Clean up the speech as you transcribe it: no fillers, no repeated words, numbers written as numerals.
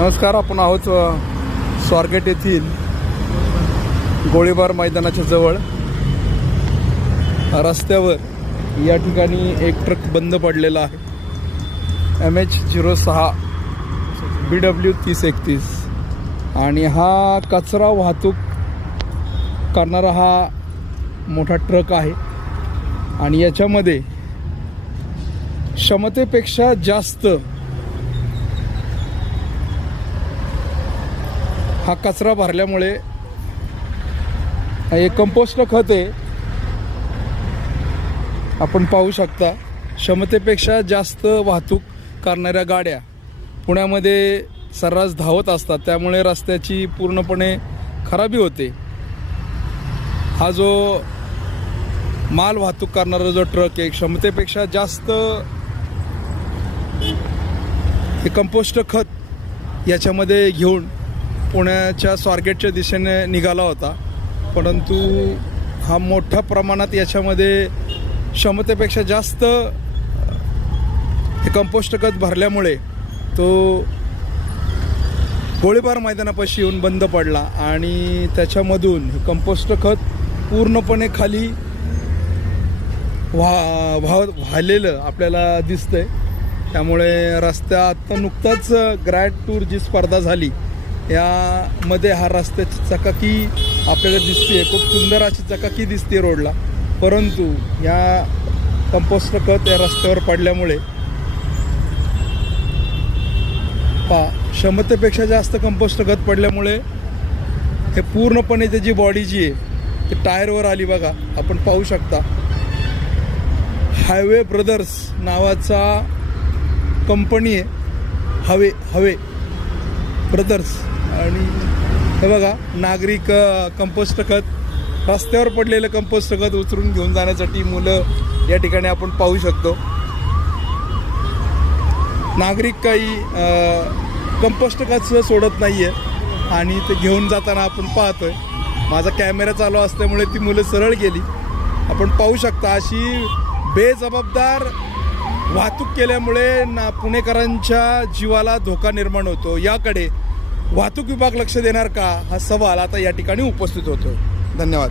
नमस्कार. आपण आहोत स्वारगेट येथील गोळीबार मैदानाच्या जवळ. रस्त्यावर या ठिकाणी एक ट्रक बंद पडलेला आहे. MH06 BW 3031 आणि हा कचरा वाहतूक करणारा हा मोठा ट्रक आहे आणि याच्यामध्ये क्षमतेपेक्षा जास्त हा कचरा भरल्यामुळे हे कंपोस्ट खत आहे. आपण पाहू शकता क्षमतेपेक्षा जास्त वाहतूक करणाऱ्या गाड्या पुण्यामध्ये सर्रास धावत असतात, त्यामुळे रस्त्याची पूर्णपणे खराबी होते. हा जो माल वाहतूक करणारा जो ट्रक आहे क्षमतेपेक्षा जास्त हे कंपोस्ट खत याच्यामध्ये घेऊन पुण्याच्या स्वारगेटच्या दिशेने निघाला होता, परंतु हा मोठ्या प्रमाणात याच्यामध्ये क्षमतेपेक्षा जास्त हे कंपोस्ट खत भरल्यामुळे तो गोळीबार मैदानापाशी येऊन बंद पडला आणि त्याच्यामधून हे कंपोस्ट खत पूर्णपणे खाली वाहिलेलं आपल्याला दिसतंय. त्यामुळे रस्त्यात नुकताच ग्रँड टूर जी स्पर्धा झाली यामध्ये हा रस्त्याची चकाकी आपल्याला दिसते. खूप सुंदर अशी चकाकी दिसते रोडला, परंतु या कंपोस्ट खत या रस्त्यावर पडल्यामुळे क्षमतेपेक्षा जास्त कंपोस्ट खत पडल्यामुळे हे पूर्णपणे त्याची बॉडी जी आहे ते टायरवर आली. बघा, आपण पाहू शकता. हायवे ब्रदर्स नावाचा कंपनी आहे, हवे ब्रदर्स. आणि हे बघा, नागरिक कंपोस्ट खत रस्त्यावर पडलेलं कंपोस्ट खत उचलून घेऊन जाण्यासाठी मुलं या ठिकाणी आपण पाहू शकतो. नागरिक काही कंपोस्ट खत सुद्धा सोडत नाही आहे आणि ते घेऊन जाताना आपण पाहतोय. माझा कॅमेरा चालू असल्यामुळे ती मुलं सरळ गेली. आपण पाहू शकता अशी बेजबाबदार वाहतूक केल्यामुळे पुणेकरांच्या जीवाला धोका निर्माण होतो. याकडे वाहतूक विभाग लक्ष देणार का, हा सवाल आता या ठिकाणी उपस्थित होतो. धन्यवाद.